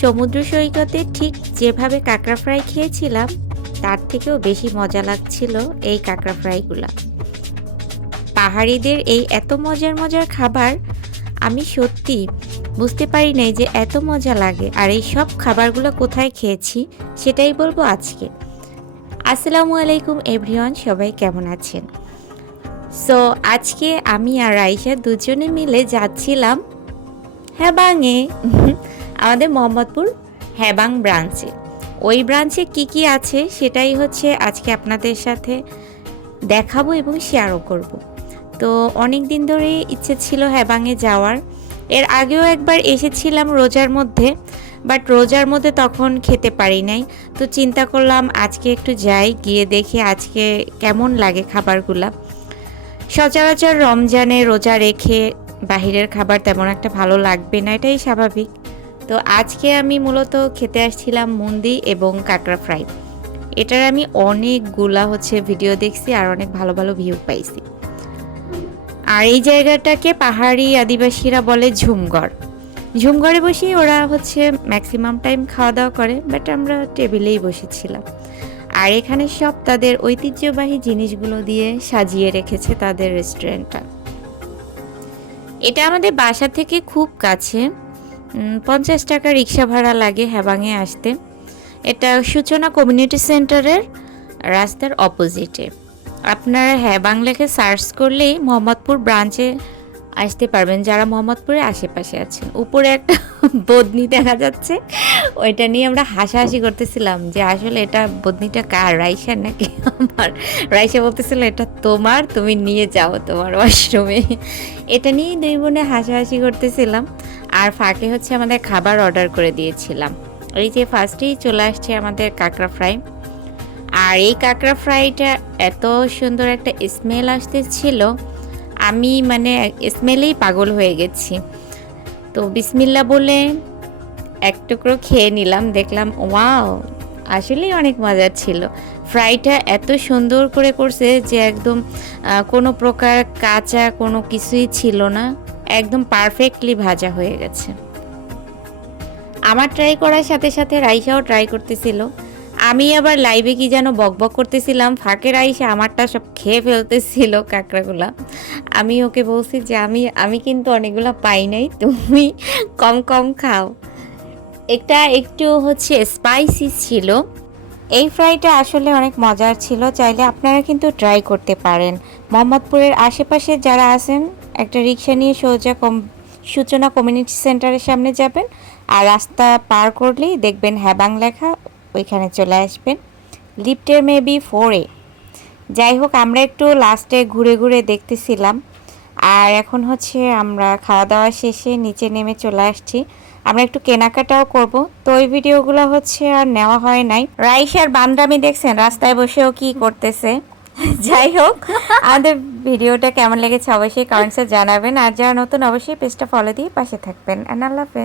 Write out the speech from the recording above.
সমুদ্র সৈকতে ঠিক যেভাবে কাঁকড়া ফ্রাই খেয়েছিলাম তার থেকেও বেশি মজা লাগছিল এই কাঁকড়া ফ্রাইগুলা। পাহাড়িদের এই এত মজার মজার খাবার আমি সত্যি বুঝতে পারি নাই যে এত মজা লাগে। আর এই সব খাবারগুলো কোথায় খেয়েছি সেটাই বলবো আজকে। আসসালামু আলাইকুম এভরিওয়ান, সবাই কেমন আছেন? সো আজকে আমি আর রাইসা দুজনে মিলে যাচ্ছিলাম হ্যাবাংয়ে, আমাদের মোহাম্মদপুর হ্যাবাং ব্রাঞ্চে। ওই ব্রাঞ্চে কি আছে সেটাই হচ্ছে আজকে আপনাদের সাথে দেখাবো এবং শেয়ারও করব। তো অনেক দিন ধরে ইচ্ছে ছিল হ্যাবাংয়ে যাওয়ার। এর আগেও একবার এসেছিলাম রোজার মধ্যে, বাট রোজার মধ্যে তখন খেতে পারি নাই। তো চিন্তা করলাম আজকে একটু যাই, গিয়ে দেখি আজকে কেমন লাগে খাবারগুলা। সচরাচর রমজানে রোজা রেখে বাহিরের খাবার তেমন একটা ভালো লাগবে না, এটাই স্বাভাবিক। তো আজকে আমি মূলত খেতে আসছিলাম মুন্দি এবং কাঁকড়া ফ্রাই। এটার আমি অনেকগুলা ভিডিও দেখছি আর অনেক ভালো ভালো ভিউ পাইছি। আর এই জায়গাটাকে পাহাড়ি আদিবাসীরা বলে ঝুমঘর। ঝুমঘরে বসেই ওরা ম্যাক্সিমাম টাইম খাওয়া দাওয়া করে, বাট আমরা টেবিলেই বসেছিলাম। আর এখানে সব তাদের ঐতিহ্যবাহী জিনিসগুলো দিয়ে সাজিয়ে রেখেছে তাদের রেস্টুরেন্টটা। এটা আমাদের বাসা থেকে খুব কাছে, 50 টাকা রিক্সা ভাড়া লাগে হ্যাবাংয়ে আসতে। এটা সূচনা কমিউনিটি সেন্টারের রাস্তার অপোজিটে। আপনারা হ্যাবাং লেখে সার্চ করলেই মোহাম্মদপুর ব্রাঞ্চে আসতে পারবেন, যারা মোহাম্মদপুরের আশেপাশে আছেন। উপরে একটা বদনি দেখা যাচ্ছে, ওইটা নিয়ে আমরা হাসাহাসি করতেছিলাম যে আসলে এটা বদনিটা কার, রাইসার নাকি আমার। রাইসা বলতেছিল এটা তোমার, তুমি নিয়ে যাও তোমার ওয়াশরুমে। এটা নিয়েই দুই বোনে হাসাহাসি করতেছিলাম। আর ফাঁকে আমাদের খাবার অর্ডার করে দিয়েছিলাম। এই যে ফার্স্টেই চলে আসছে আমাদের কাঁকড়া ফ্রাই। আর এই কাঁকড়া ফ্রাইটা এত সুন্দর একটা স্মেল আসতেছিল, আমি স্মেলেই পাগল হয়ে গেছি। তো বিসমিল্লা বলে এক টুকরো খেয়ে নিলাম, দেখলাম ওয়াও, আসলেই অনেক মজার ছিল। ফ্রাইটা এত সুন্দর করে করছে যে একদম কোনো প্রকার কাঁচা কোনো কিছুই ছিল না, একদম পারফেক্টলি ভাজা হয়ে গেছে। আমার ট্রাই করার সাথে সাথে রাইসাও ট্রাই করতেছিল। আমি আবার লাইভে কি যেন বকবক করতেছিলাম, ফাঁকে রাইসা আমারটা সব খেয়ে ফেলতেছিল কাঁকড়াগুলা। আমি ওকে বলছি যে আমি কিন্তু অনেকগুলো পাই নাই, তুমি কম কম খাও। এটা একটু স্পাইসি ছিল। এই ফ্রাইটা আসলে অনেক মজার ছিল, চাইলে আপনারা কিন্তু ট্রাই করতে পারেন। মোহাম্মদপুরের আশেপাশে যারা আছেন একটা রিক্সা নিয়ে সোজা সূচনা কমিউনিটি সেন্টারের সামনে যাবেন, আর রাস্তা পার করলেই দেখবেন হ্যাবাং লেখা, ওইখানে চলে আসবেন। লিফটের মেবি 4-এ। যাই হোক, আমরা একটু লাস্টে ঘুরে ঘুরে দেখতেছিলাম। আর এখন আমরা খাওয়া দাওয়া শেষে নিচে নেমে চলে আসছি। আমরা একটু কেনাকাটাও করব, তো ওই ভিডিওগুলো আর নেওয়া হয় নাই। রাইসার বান্দামি দেখছেন, রাস্তায় বসেও কি করতেছে। যাই হোক, আমাদের ভিডিওটা কেমন লেগেছে অবশ্যই কমেন্টসে জানাবেন। আর যারা নতুন অবশ্যই পেজটা ফলো দিয়ে পাশে থাকবেন। আল্লাহ হাফেজ।